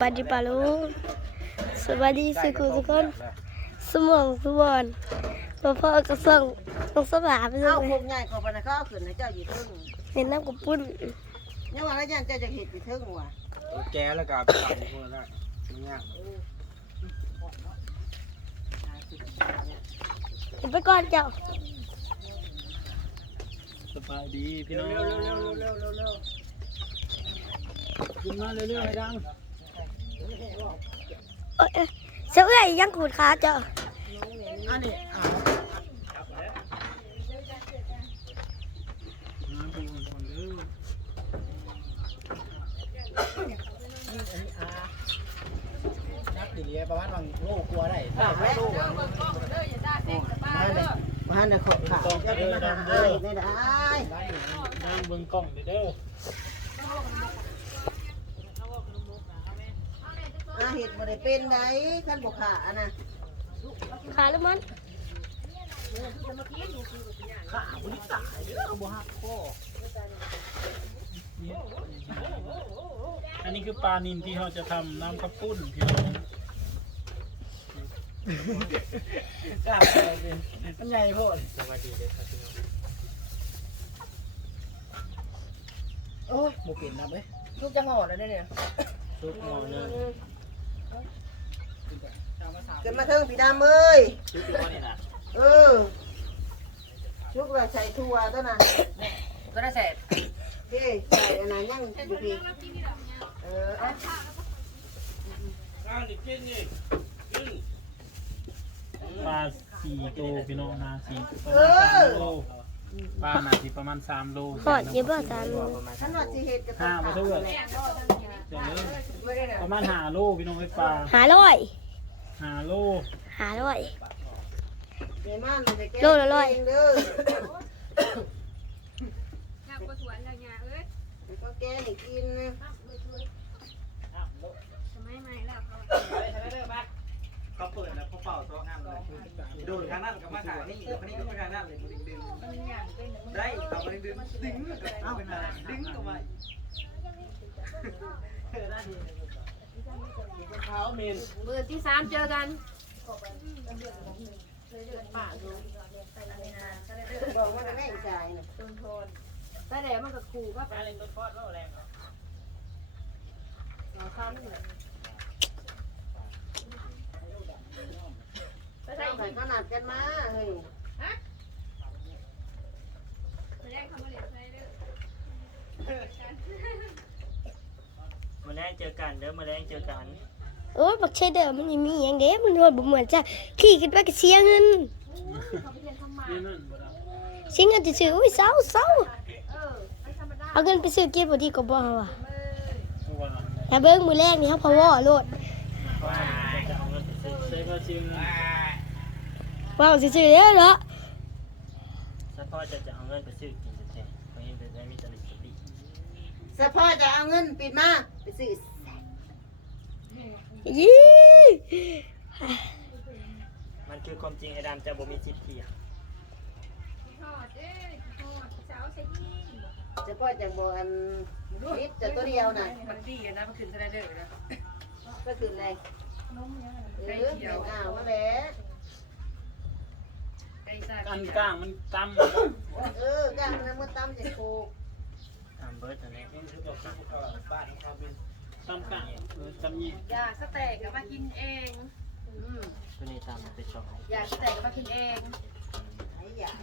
สวัสดีปาลุงสวัสดีสุขุทุกคนสมองสมอนพ่อพ่อกระส่งต้องสบายไปเลเอาพวยกใหญ่กว่าปานนะเขาเอาขึ้นให้เจ้าอยู่เทึ่งเห็นน้ำกับปุ้นยังว่าแล้วยันเจ้าจะเห็ดอยู่เทึ่งว่ะแกแล้วก็ไปตัดพวกนั้นเนี่ยเห็นไปก่อนเจ้าสบายดีพี่น้องเร็วเร็วเร็วเร็วเร็วขึ้นมาเรื่อยๆให้ดัง เอ้ยเอ้ยเสียเอ้ยยังขูดขาเจ้าอันนี้อ่านักดีเลยประมาณบางโลกลัวได้อ่าแล้วมาหันน่ะขอบขาเจ้าจะมาหาอ้ายไม่ได้นั่งเบิ่งกล้องเด้อ อาเห็ดบ่ได้เป็นไดคันบ่ขาอันน่ะขาแล้วมันขาบริตายเด้อบ่ฮักข้ออันนี้คือปลานินที่เราจะทำน้ำข้าวปุ้นพี่น้องกล้าไปเป็นมันใหญ่โพดสวัสดีเด้อครับพี่น้องโอ้ยบ่เป็นนะเว้ยลูกจะงอแล้วเนี่ย ซุปหม้อเนื้ อขึ้นมาเทิงพี่ดำเอ้ยซุปหม้อนี่นะเออชุกเราใส่ถั่วตัวน่ะก็ได้เสร็จเฮ้ใส่อันนั้นยังอยู่พี่เออเอาข้าวนี่กินนี่ปลาสี่โลพี่น้องนะสี่ประมาณสามโลปลาหนาที่ประมาณสามโลหอดเยอะบ้าสามฉันว่าสิเฮ็ดกับห้ามาเท่าไหร่เดี๋ยวนี้ประมาณห้าโลพี่น้องไอ้ปลาหาร้อย ห้าโลหาร้อยเดี๋ยวมันมันจะแก้โลละร้อยเงเด้ออยากไปสวนแล้วเนี่ยเอ้ยมันก็แก้ให้กินนะทำไมไม่แล้วเขาเขาเปิดแล้วเขาเป่าตัวงามเลยโดนข้างนั้นกับมาขายนี่กับนี่กับมาขายนั่นเลยดึงดึงได้เขาไปดึงดึงกับเอาเป็นอะไรดึงกับไป เขาเมนมือที่สามเจอกันบอกว่าจะแม่ใจนะแต่เดี๋ยวมันก็ขู่ก็ไปอะไรตัวทอดว่าแรงไปใส่ใส่ขนาดกันมาเฮ้ยไปแรกเขามาเล่นใส่เด้อมาแรงเจอกันเด้อมาแรงเจอกัน โอ้ยบักเชเดอร์มันยังมีอย่างเด้มันโดนบ่เหมือนจะขี่ขึ้นไปก็เสียเงินเสียเงินจะซื้ออุ้ยเศร้าเศร้าเอาเงินไปซื้อเกินบ่ดีก็บ่เอาว่ะเพราะว่าแต่เบิ่งมือแรกนี่ครับพอว่าโลดว่าจะเอาเงินไปซื้อใช้ก็ชิมว้าวซื่อเด้อเนาะถ้าพ่อจะจะเอาเงินไปซื้อกินแท้ๆเขาเห็นเป็นได้มีแต่ลิสติสะพ่อจะเอาเงินปิดมาไปซื้อ ยี่มันคือความจริงไอ้ดำจะบ่มีสิทธิ์เถียงทอดเอ้ยทอดสาวใส่ยี่สะพ่อจะบอกอันนิดจะตัวเดียวน่ะมันดีนะมันขึ้นสไลเดอร์นะก็คืออะไรเออเดี๋ยวเอามาแล้วไอ้ซ่ากันกลางมันต่ำเออกางน้ำมันตำจะโคกตามเบิร์ดอันนี้บ้านเขาเป็น ต่ำกลางเออต่ำยี่อยากสเต็กกับมากินเองอืมตัวนี้ตามมันไปชอบอยากสเต็กกับมากินเองไผอยาก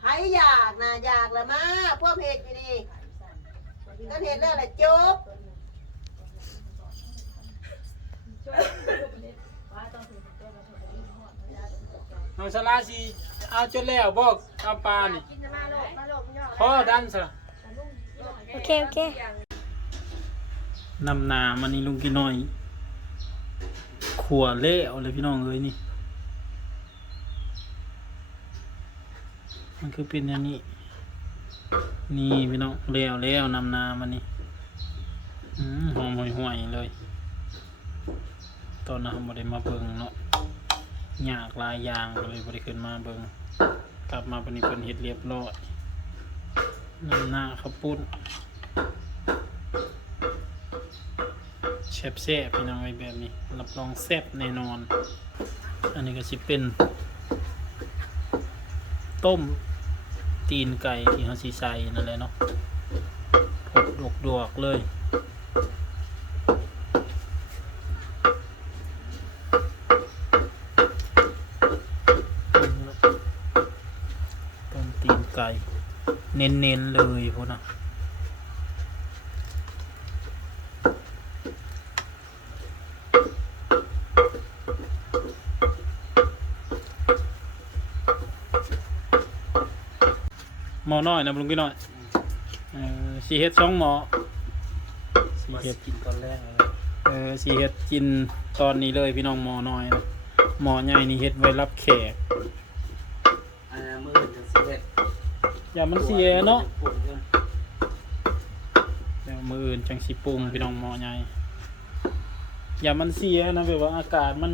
ไผอยากนะอยากละมาพวกเห็ดอยู่นี่ก็เห็ดแล้วแหละจบน้องสลาสิเอาจนแล้วบอกเอาปลานี่กินมาโลกมาโลกย่อพ่อดันซะ โอเค โอเคนำนามันนี่ลุงกินน้อยขัวเละเอาเลยพี่น้องเอ้ยนี่ มันคือเป็นอย่างนี้ นี่พี่น้องเล้วแล้วนำนามันนี่หอมห่วยๆเลย ตอนนั้นผมได้มาเบิ่งเนาะยากลายยางเลยบ่ได้ขึ้นมาเบิ่งกลับมาปนนี้เพิ่นเฮ็ดเรียบร้อยนำหน้าข้าวปุ้น แซ่บๆพี่น้องไว้แบบนี้รับรองแซ่บแน่นอน อันนี้ก็สิเป็น ต้มตีนไก่ที่เขาสิใส่นั่นแหละเนาะดดวกดวกๆเลยต้มตีนไก่ เน้นๆเลยพวกนะ หมอน้อยนะลุงพี่น้อยเออสีเฮ็ดสองหมอสีมาเฮ็ดกินตอนแรกเลยเออสีเฮ็ดกินตอนนี้เลยพี่น้องหมอน้อยนะหมอใหญ่นี่เฮ็ดไว้รับแขกอันนั้นมือจะสิเฮ็ดอย่ามันเสียเนาะปุ่นกันเดี๋ยวมืออื่นจังสิปรุงพี่น้องหมอใหญ่อย่ามันเสียนะแบบว่าอากาศมัน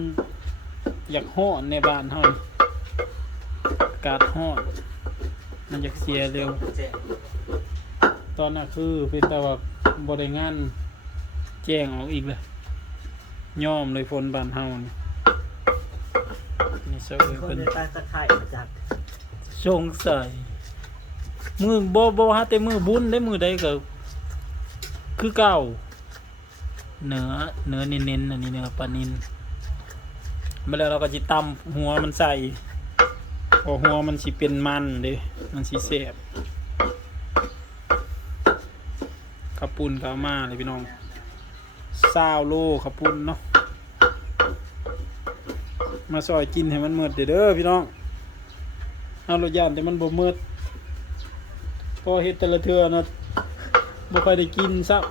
อยากร้อนในบ้านเฮานี่อากาศร้อน มันอยากเสียเร็ว ตอนน่ะคือเป็นแต่ว่าบ่ได้งานแจ้งออกอีกเลยย่อมเลยฝนบานเฮานี่นี่เซอคนเพิ่นในใต้ตะไคร่มาจากสงสัยมือบ่บ่ฮะแต่มือบุญได้มือใดก็คือเก่าเนื้อเนื้อเน้นๆอันนี้เนื้อปลานินมาแล้วเราก็จิตำหัวมันใส่ อหัวมันสิเป็นมันเด้มันสิแซ่บขับปุ่นกามาเลยพี่น้องซาวโลขับปุ่นเนาะมาซอยกินให้มันหมดเด้อเด้อพี่น้องเอารถยานแต่มันบ่หมดพอเฮ็ดแต่ละเทือนะบ่ค่อยได้กินซับ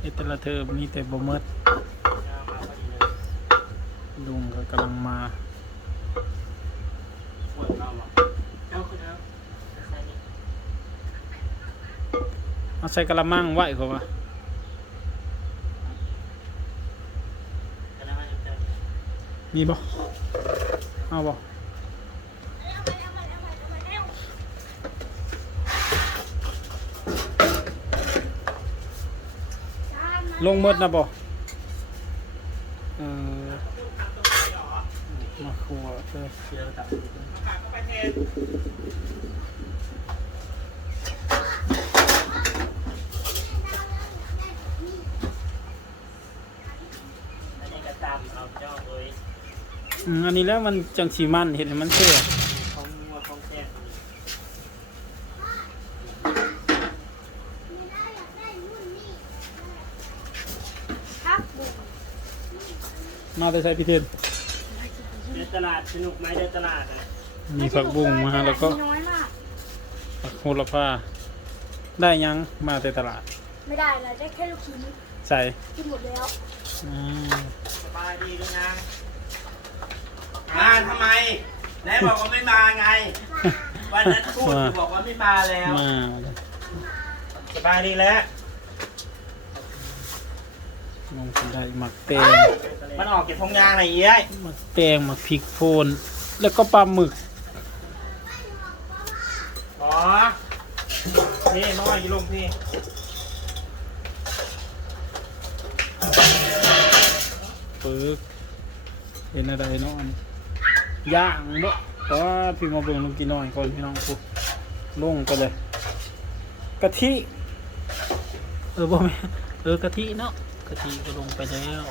เฮ็ดแต่ละเทือมีแต่บ่หมดลุงก็กำลังมา ปวดเอาอะเอาคุณเอาใส่นี่ เอาใส่กระมังไว้เขาว่าอันนั้นมันจะมีบ่เอาบ่ลงหมดนะบ่เออมาขัวเด้ออ อืมอันนี้แล้วมันจังสีมันเห็นให้มันเชื่อของงัวของแซ่บครับบุกมาแต่ใส่พิเทนเดินตลาดสนุกไหมเดินตลาดอะมีผักบุ้งมาฮะแล้วก็น้อยมากผักโหระพาได้ยังมาแต่ตลาดไม่ได้เลยได้แค่ลูกชิ้นใส่กินหมดแล้วอืมสบายดีด้วยนะ มาทำไมไหนบอกว่าไม่มาไง วันนั้นพูดอยู่บอกว่าไม่มาแล้ว มาสบายดีแล้วลงกันได้หมักแตงมันออกเก็บทงยางอะไรเงี้ยหมักแตงหมักพริกโฟน แล้วก็ปลาหมึกอ๋อพี่น้อยอยี่ลงพี่ปึกเป็นอะไรเนาะอันนี้ ย่างเนาะแต่ว่าพี่มาเบิ่งลงกินหน่อยก่อนพี่น้องปุ๊ลงกันเลยกะทิเออบ่แม่นเออกะทิเนาะกะทิก็ลงไปแล้ว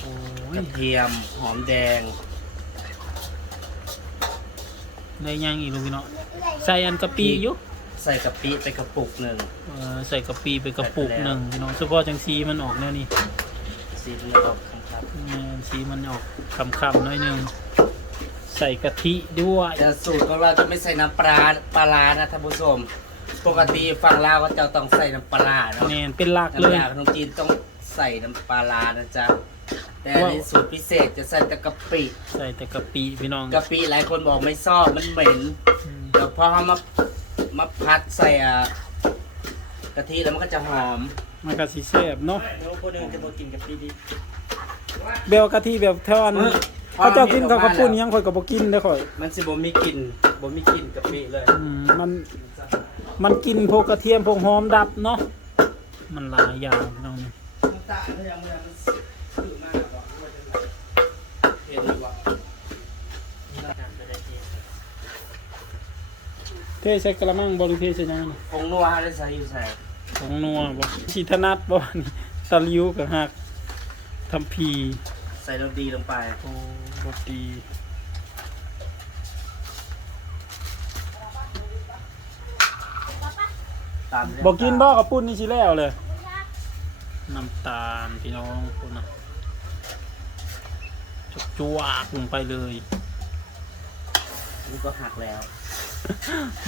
โอ้ยกระเทียมหอมแดงได้ย่างอีกลูกพี่เนาะใส่อันกะปิอยู่ใส่กะปิไปกระปุกหนึ่งเออใส่กะปิไปกระปุกใส่ไปแล้วหนึ่งพี่น้องเฉพาะจังซีมันออกแนวนี้สีมันออกครับแม่นสีมันออกคำๆหน้อยหนึง ใส่กะทิด้วยแต่สูตรของเราจะไม่ใส่น้ำปลาปลาร้านะท่านผู้ชมปกติฝั่งลาวก็จะต้องใส่น้ำปลาร้าเนาะแม่นเป็นหลักเลยน้ำยาขนมจีนต้องใส่น้ำปลาร้านะจ๊ะแต่อันนี้สูตรพิเศษจะใส่แต่กะปิ ใส่แต่กะปิพี่น้องกะปิหลายคนบอกไม่ชอบมันเหม็นอืมเดี๋ยวพอเขามามาพัดใส่อะกะทิแล้วมันก็จะหอมมันก็สิแซ่บเนาะโน้คนอื่นจะบอกกินกับพี่ดีเบลกะทิแบบเท่าอัน เออเขาเจ้ากินกับกระปุ้นยังข่อยก็บ่กินเด้อข่อยมันสิบ่มีกลิ่นบ่มีกลิ่นกะปิเลยอืมมันมันกินพวกกระเทียมพวกหอมดับเนาะมันหลายอย่างพี่น้องนี่ตาเขายังไม่ได้มันซื้อมาหรอกว่าจะเห็นหรือเปล่าเทใส่กระมังบ่หรือเทใส่หยังนี่ผงนัวได้ใส่อยู่ใส่ของนัวบ่สิถนัดบ่นี่ตะหลิวกับหักทำพีใส่รสดีลงไป โอ้รสดี ตามด้วยบอกกินบ่กับปุ้นนี่สิแล้วเลย น้ำตาลพี่น้องคนนะจุกจวกลงไปเลย นี่ก็หักแล้ว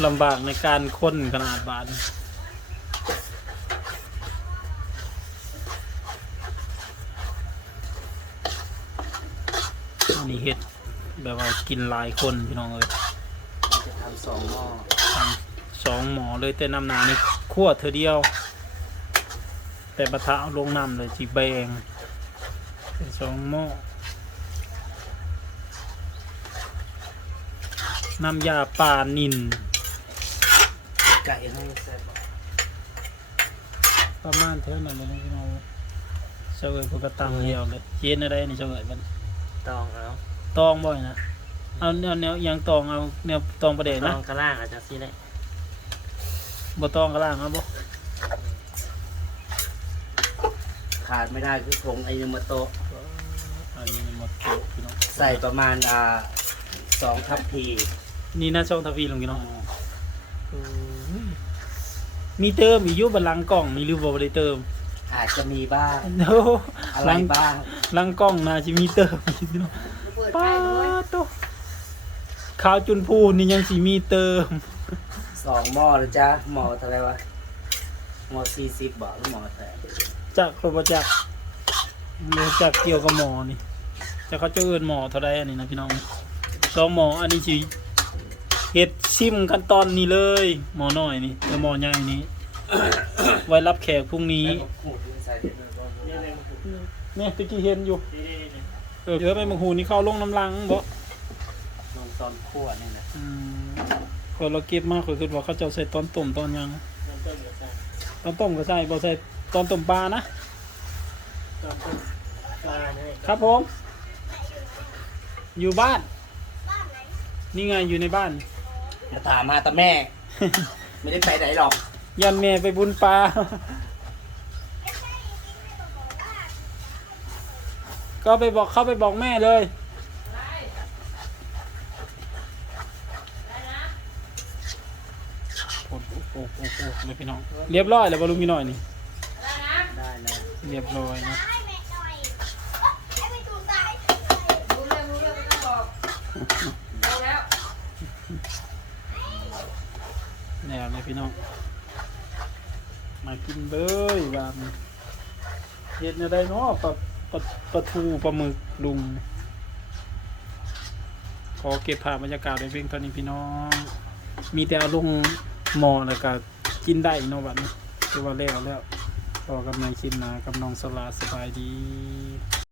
ลำบากในการค้นขนาดบาน นนี้เห็ดแบบว่ากินหลายคนพี่น้องเอ้ยจะทำสองหม้อทำสองหมอเลยแต่น้ำหนานี่คั่วเธอเดียว แต่บะทะเอาลงน้ำเลยจีแบงเป็นสองหม้อน้ำยาปลานินไก่ให้ใส่ประมาณเท่านั้นเลยนะพี่น้องเฉยพวกกระตังเดียวเลยเย็นอะไรนี่เฉยมัน ตองเอาตองบ่อยนะเอาแนวแนวยังตองเอาแนวตองประเด็นตนะองกระล่างอาจจะสิได้บ่ตองกระล่างเอาบ่ขาดไม่ได้คือผงไอยูมาโตะอันนี้หมดโตะพี่น้องใส่ประมาณอ่าสองทัพพีนี่น่าช่องทวีลงพี่น้องมีเติมอีกอยุบนหลังกล่องมีหรือบ่ได้เติมอาจจะมีบ้างโอ้อะไรหลังบ้าง หลังกล้องน่าจะมีเติมอีกพี่น้องเปิดป้าไฟด้วยโตขาวจุนพูนี่ยังสิมีเติมสองหม้อนะจ๊ะหม้อเท่าไหรวะหม้อสี่สิบบอกหรือหม้อเท่าไหร่จักรบ่จักเรียกจักเกี่ยวกับหมอนี่จะเขาจะเอิ้นหมอเท่าใดอันนี้นะพี่น้องสองหมออันนี้สิเฮ็ดซิมกันตอนนี้เลยหมอน้อยนี่แล้วหมอใหญ่นี่ไว้รับแขกพรุ่งนี้แล้วก็ขูดใส่ เดี๋ยวเราก็เนี่ยตะกี้เห็นอยู่เออเดี๋ยวไปมังหูนี่เข้าลงน้ำลังบ่ลงตอนคั่วนี่นะอืมคนเราเก็บมากคือว่าเขาเจะใส่ตอนต้มตอนหยังตอนต้มก็ใส่บ่ใส่ตอนต้มปลานะครับผม อยู่บ้าน นี่ไงอยู่ในบ้าน อย่าถามมาแต่แม่ ไม่ได้ไปไหนหรอก ยันแม่ไปบุญปลา ก็ไปบอกเข้าไปบอกแม่เลยโอ้โหโอ้โหโอ้โหเลยพี่น้อง เรียบร้อยแล้วบอลูมีหน่อยนี่ ได้แล้วเรียบร้อยนะรู้เรื่องรู้เรื่องไม่ต้องบอกรู้แล้ว แล้วเลยพี่น้อง มากินเลยว่ามันเห็ดอะไรเนาะปลา ปลาปลาทูปลาหมึกลุง ขอเก็บภาพบรรยากาศไว้เพียงตอนนี้พี่น้อง มีแต่ลงหมอแล้วก็กินได้เนาะบัดนี้คือว่าแล้วแล้วพอกับนายชินนากับน้องสลาสบายดี